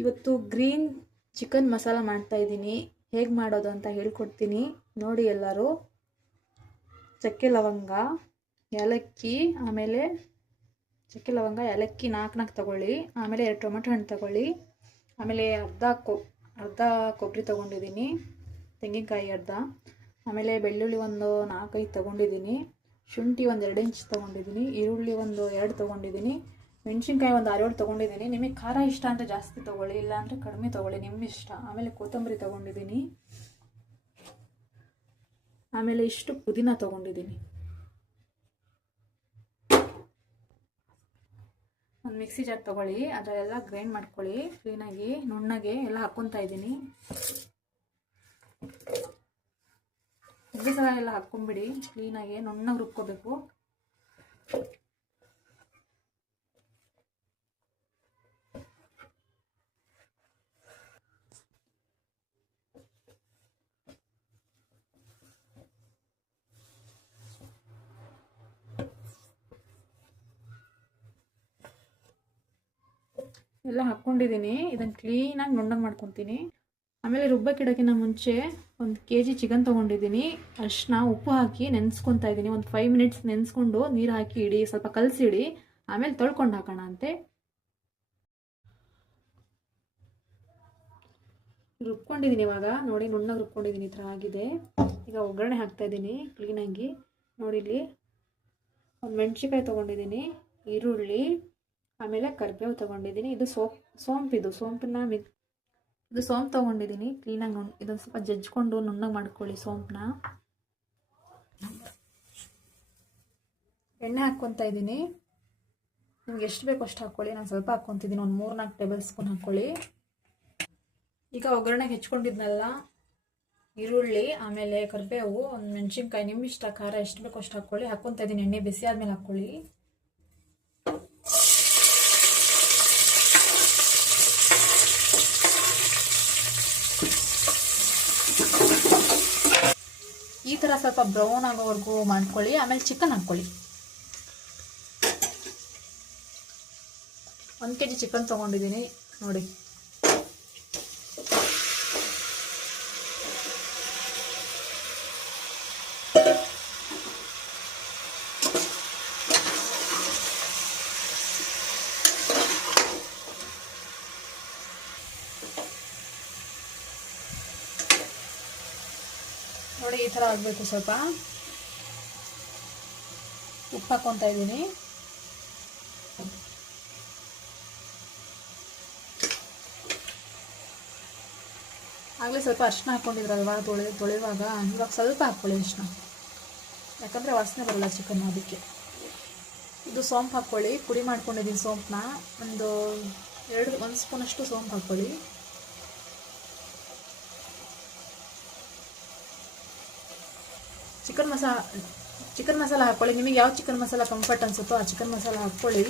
ಇವತ್ತು green chicken masala ಮಾಡ್ತಾ ಇದ್ದೀನಿ. ಹೇಗೆ ಮಾಡೋದು ಅಂತ ಹೇಳ್ಕೊಡ್ತೀನಿ ನೋಡಿ ಎಲ್ಲರೂ. ಚಕ್ಕೆ ಲವಂಗ ಏಲಕ್ಕಿ, ಆಮೇಲೆ ಚಕ್ಕೆ ಲವಂಗ ಏಲಕ್ಕಿ 4 ತಗೊಳ್ಳಿ. ಆಮೇಲೆ 2 ಟೊಮೆಟೊ ಹಣ್ಣು ತಗೊಳ್ಳಿ. ಆಮೇಲೆ ಅರ್ಧ ಕೊಬ್ಬರಿ ತೊಗೊಂಡಿದ್ದೀನಿ, ತೆಂಗಿನಕಾಯಿ ಅರ್ಧ. ಆಮೇಲೆ ಬೆಳ್ಳುಳ್ಳಿ ಒಂದು 4-5 ತೊಗೊಂಡಿದ್ದೀನಿ. ಶುಂಠಿ ಒಂದು 2 ಇಂಚ್ ತೊಗೊಂಡಿದ್ದೀನಿ. ಈರುಳ್ಳಿ ಒಂದು 2 ತೊಗೊಂಡಿದ್ದೀನಿ. ಮೆಣಸಿನ್ಕಾಯಿ ಒಂದು 6-7 ತೊಗೊಂಡಿದ್ದೀನಿ. ನಿಮಗೆ ಖಾರ ಇಷ್ಟ ಅಂದರೆ ಜಾಸ್ತಿ ತೊಗೊಳ್ಳಿ, ಇಲ್ಲಾಂದರೆ ಕಡಿಮೆ ತೊಗೊಳ್ಳಿ, ನಿಮ್ಮ ಇಷ್ಟ. ಆಮೇಲೆ ಕೊತ್ತಂಬರಿ ತೊಗೊಂಡಿದ್ದೀನಿ. ಆಮೇಲೆ ಇಷ್ಟು ಪುದೀನ ತೊಗೊಂಡಿದ್ದೀನಿ. ಒಂದು ಮಿಕ್ಸಿ ಜಾರ್ ತೊಗೊಳ್ಳಿ, ಅದರೆಲ್ಲ ಗ್ರೈಂಡ್ ಮಾಡ್ಕೊಳ್ಳಿ ಕ್ಲೀನಾಗಿ, ನುಣ್ಣಗೆ ಎಲ್ಲ ಹಾಕ್ಕೊತಾ ಇದ್ದೀನಿ. ಸಲ ಎಲ್ಲ ಹಾಕ್ಕೊಂಬಿಡಿ, ಕ್ಲೀನಾಗಿ ನುಣ್ಣಗೆ ರುಬ್ಕೋಬೇಕು. ಎಲ್ಲ ಹಾಕ್ಕೊಂಡಿದ್ದೀನಿ. ಇದನ್ನು ಕ್ಲೀನಾಗಿ ನುಣ್ಣಗೆ ಮಾಡ್ಕೊತೀನಿ. ಆಮೇಲೆ ರುಬ್ಬಕ್ಕಿಡೋಕ್ಕಿಂತ ಮುಂಚೆ 1 kg ಚಿಕನ್ ತೊಗೊಂಡಿದ್ದೀನಿ. ಅರಿಶಿನ ಉಪ್ಪು ಹಾಕಿ ನೆನೆಸ್ಕೊತಾ ಇದ್ದೀನಿ. ಒಂದು 5 ಮಿನಿಟ್ಸ್ ನೆನೆಸ್ಕೊಂಡು ನೀರು ಹಾಕಿ ಇಡಿ, ಸ್ವಲ್ಪ ಕಲಸಿಡಿ, ಆಮೇಲೆ ತೊಳ್ಕೊಂಡು ಹಾಕೋಣ ಅಂತೆ. ರುಬ್ಕೊಂಡಿದ್ದೀನಿ ಇವಾಗ ನೋಡಿ, ನುಣ್ಣಗೆ ರುಬ್ಕೊಂಡಿದ್ದೀನಿ, ಈ ಥರ ಆಗಿದೆ. ಈಗ ಒಗ್ಗರಣೆ ಹಾಕ್ತಾಯಿದ್ದೀನಿ ಕ್ಲೀನಾಗಿ ನೋಡಿ. ಇಲ್ಲಿ ಒಂದು ಮೆಣಸಿನ್ಕಾಯಿ ತೊಗೊಂಡಿದ್ದೀನಿ, ಈರುಳ್ಳಿ, ಆಮೇಲೆ ಕರಿಬೇವು ತೊಗೊಂಡಿದ್ದೀನಿ. ಇದು ಸೋಂಪನ್ನ ಇದು ಸೋಂಪು ತೊಗೊಂಡಿದ್ದೀನಿ. ಕ್ಲೀನಾಗಿ ಇದನ್ನು ಸ್ವಲ್ಪ ಜಜ್ಜಿಕೊಂಡು ನುಣ್ಣಗೆ ಮಾಡ್ಕೊಳ್ಳಿ ಸೋಂಪನ್ನ. ಎಣ್ಣೆ ಹಾಕ್ಕೊತಾ ಇದ್ದೀನಿ. ನಿಮ್ಗೆ ಎಷ್ಟು ಬೇಕು ಅಷ್ಟು ಹಾಕ್ಕೊಳ್ಳಿ. ನಾನು ಸ್ವಲ್ಪ ಹಾಕ್ಕೊತಿದ್ದೀನಿ, ಒಂದು 3-4 ಟೇಬಲ್ ಸ್ಪೂನ್ ಹಾಕ್ಕೊಳ್ಳಿ. ಈಗ ಒಗ್ಗರಣೆಗೆ ಹೆಚ್ಕೊಂಡಿದ್ನಲ್ಲ ಈರುಳ್ಳಿ, ಆಮೇಲೆ ಕರಿಬೇವು, ಒಂದು ಮೆಣಸಿನ್ಕಾಯಿ, ನಿಮ್ಮ ಇಷ್ಟ ಖಾರ ಎಷ್ಟು ಬೇಕು ಅಷ್ಟು ಹಾಕ್ಕೊಳ್ಳಿ. ಹಾಕ್ಕೊತಾ ಇದ್ದೀನಿ. ಎಣ್ಣೆ ಬಿಸಿ ಆದಮೇಲೆ ಹಾಕ್ಕೊಳ್ಳಿ. ಈ ಥರ ಸ್ವಲ್ಪ ಬ್ರೌನ್ ಆಗೋವರೆಗೂ ಮಾಡ್ಕೊಳ್ಳಿ. ಆಮೇಲೆ ಚಿಕನ್ ಹಾಕ್ಕೊಳ್ಳಿ. 1 kg ಚಿಕನ್ ತೊಗೊಂಡಿದ್ದೀನಿ ನೋಡಿ. ನೋಡಿ ಈ ಥರ ಆಗಬೇಕು. ಸ್ವಲ್ಪ ಉಪ್ಪು ಹಾಕ್ಕೊತಾ ಇದ್ದೀನಿ. ಆಗಲೇ ಸ್ವಲ್ಪ ಅರಿಶಿನ ಹಾಕ್ಕೊಂಡಿದ್ರಲ್ವ ತೊಳೆಯುವಾಗ, ಇವಾಗ ಸ್ವಲ್ಪ ಹಾಕ್ಕೊಳ್ಳಿ ಅರಿಶಿನ, ಯಾಕಂದರೆ ವಾಸನೆ ಬರಲ್ಲ ಚಿಕನ್, ಅದಕ್ಕೆ. ಇದು ಸೋಂಪು ಹಾಕ್ಕೊಳ್ಳಿ, ಪುಡಿ ಮಾಡ್ಕೊಂಡಿದ್ದೀನಿ ಸೋಂಪನ್ನ. ಒಂದು 1 ಸ್ಪೂನಷ್ಟು ಸೋಂಪು ಹಾಕ್ಕೊಳ್ಳಿ. ಚಿಕನ್ ಮಸಾಲ ಹಾಕ್ಕೊಳ್ಳಿ. ನಿಮಗೆ ಯಾವ ಚಿಕನ್ ಮಸಾಲ ಕಂಫರ್ಟ್ ಅನ್ಸುತ್ತೋ ಆ ಚಿಕನ್ ಮಸಾಲ ಹಾಕ್ಕೊಳ್ಳಿ,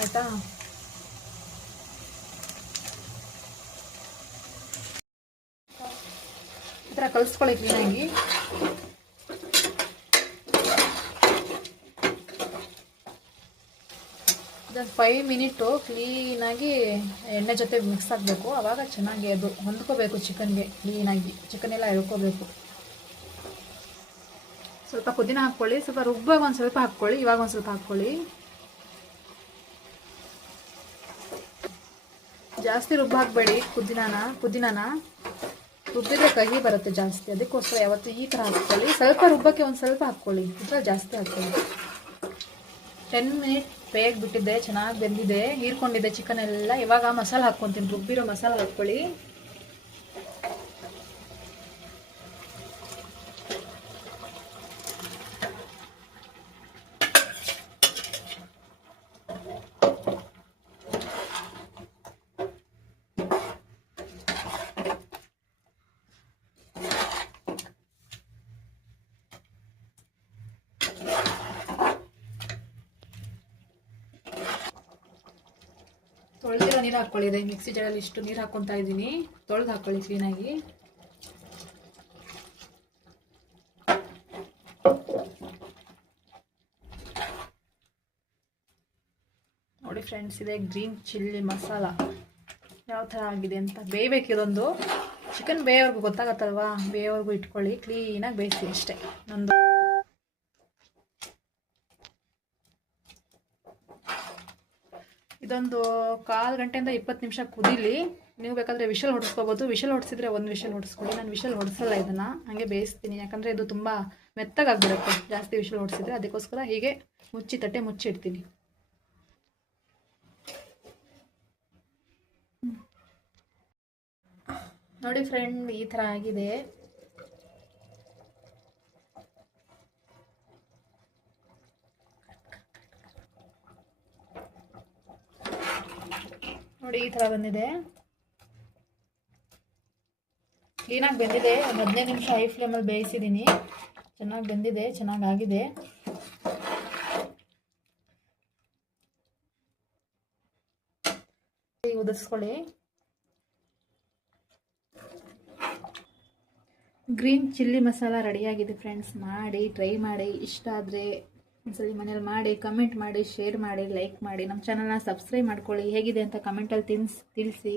ಆಯಿತಾ. ಈ ಥರ ಕಲಿಸ್ಕೊಳ್ಳಿ ಕ್ಲೀನಾಗಿ. ಇದೊಂದು 5 ಮಿನಿಟು ಕ್ಲೀನಾಗಿ ಎಣ್ಣೆ ಜೊತೆ ಮಿಕ್ಸ್ ಆಗಬೇಕು. ಆವಾಗ ಚೆನ್ನಾಗಿ ಅದು ಹೊಂದ್ಕೋಬೇಕು ಚಿಕನ್ಗೆ, ಕ್ಲೀನಾಗಿ ಚಿಕನ್ ಎಲ್ಲ ಎಳ್ಕೋಬೇಕು. ಸ್ವಲ್ಪ ಪುದೀನ ಹಾಕ್ಕೊಳ್ಳಿ. ಸ್ವಲ್ಪ ರುಬ್ಬಾಗ ಒಂದು ಸ್ವಲ್ಪ ಹಾಕ್ಕೊಳ್ಳಿ, ಇವಾಗ ಒಂದು ಸ್ವಲ್ಪ ಹಾಕ್ಕೊಳ್ಳಿ. ಜಾಸ್ತಿ ರುಬ್ಬ ಹಾಕಬೇಡಿ ಪುದೀನಾನ ರುಬ್ಬಿದ್ರೆ ಕಹಿ ಬರುತ್ತೆ ಜಾಸ್ತಿ, ಅದಕ್ಕೋಸ್ಕರ ಯಾವತ್ತು ಈ ಥರ ಹಾಕ್ಕೊಳ್ಳಿ. ಸ್ವಲ್ಪ ರುಬ್ಬಕ್ಕೆ ಒಂದು ಸ್ವಲ್ಪ ಹಾಕ್ಕೊಳ್ಳಿ, ಇದ್ರಲ್ಲಿ ಜಾಸ್ತಿ ಹಾಕ್ಕೊಳ್ಳಿ. 10 ಮಿನಿಟ್ ಬೇಗ ಬಿಟ್ಟಿದ್ದೆ, ಚೆನ್ನಾಗಿ ಬೆಂದಿದೆ, ಹೀರ್ಕೊಂಡಿದ್ದೆ ಚಿಕನ್ ಎಲ್ಲ. ಇವಾಗ ಮಸಾಲ ಹಾಕ್ಕೊತೀನಿ, ರುಬ್ಬಿರೋ ಮಸಾಲ ಹಾಕ್ಕೊಳ್ಳಿ. ತೊಳೆದಿರೋ ನೀರು ಹಾಕ್ಕೊಳ್ಳಿದೆ. ಮಿಕ್ಸಿ ಜಾರಲ್ಲಿ ಇಷ್ಟು ನೀರು ಹಾಕ್ಕೊತಾ ಇದ್ದೀನಿ, ತೊಳೆದು ಹಾಕ್ಕೊಳ್ಳಿ ಕ್ಲೀನಾಗಿ. ನೋಡಿ ಫ್ರೆಂಡ್ಸ್, ಇದೆ ಗ್ರೀನ್ ಚಿಲ್ಲಿ ಮಸಾಲ ಯಾವ ಥರ ಆಗಿದೆ ಅಂತ. ಬೇಯಬೇಕಿದೊಂದು ಚಿಕನ್ ಬೇಯೋವರೆಗೂ ಗೊತ್ತಾಗತ್ತಲ್ವಾ, ಬೇಯೋವರೆಗೂ ಇಟ್ಕೊಳ್ಳಿ. ಕ್ಲೀನಾಗಿ ಬೇಯಿಸಿ ಅಷ್ಟೇ. ನಂದು ಇದೊಂದು 1/4 ಗಂಟೆಯಿಂದ 20 ನಿಮಿಷ ಕುದೀಲಿ. ನೀವು ಬೇಕಾದರೆ ವಿಷಲ್ ಹೊಡಿಸ್ಕೋಬೋದು. ವಿಷಲ್ ಹೊಡಿಸಿದ್ರೆ 1 ವಿಷಲ್ ಹೊಡಿಸ್ಕೊಳ್ಳಿ. ನಾನು ವಿಷಲ್ ಹೊಡಿಸಲ್ಲ, ಇದನ್ನು ಹಾಗೆ ಬೇಯಿಸ್ತೀನಿ. ಯಾಕಂದರೆ ಇದು ತುಂಬ ಮೆತ್ತಗಾಗ್ಬಿಡುತ್ತೆ ಜಾಸ್ತಿ ವಿಷಲ್ ಹೊಡಿಸಿದ್ರೆ. ಅದಕ್ಕೋಸ್ಕರ ಹೀಗೆ ತಟ್ಟೆ ಮುಚ್ಚಿಡ್ತೀನಿ. ನೋಡಿ ಫ್ರೆಂಡ್, ಈ ಥರ ಆಗಿದೆ. ನೋಡಿ ಈ ಥರ ಬಂದಿದೆ. ಕ್ಲೀನಾಗಿ ಬೆಂದಿದೆ. ಒಂದು 15 ನಿಮಿಷ ಹೈ ಫ್ಲೇಮಲ್ಲಿ ಬೇಯಿಸಿದ್ದೀನಿ. ಚೆನ್ನಾಗಿ ಬೆಂದಿದೆ, ಚೆನ್ನಾಗಾಗಿದೆ. ಉದಿಸ್ಕೊಳ್ಳಿ. ಗ್ರೀನ್ ಚಿಲ್ಲಿ ಮಸಾಲ ರೆಡಿಯಾಗಿದೆ ಫ್ರೆಂಡ್ಸ್. ಮಾಡಿ ಟ್ರೈ ಮಾಡಿ. ಇಷ್ಟ ಆದರೆ ಒಂದ್ಸಲಿ ಮನೇಲಿ ಮಾಡಿ, ಕಮೆಂಟ್ ಮಾಡಿ, ಶೇರ್ ಮಾಡಿ, ಲೈಕ್ ಮಾಡಿ. ನಮ್ಮ ಚಾನಲ್ನ ಸಬ್ಸ್ಕ್ರೈಬ್ ಮಾಡ್ಕೊಳ್ಳಿ. ಹೇಗಿದೆ ಅಂತ ಕಮೆಂಟಲ್ಲಿ ತಿಳಿಸಿ.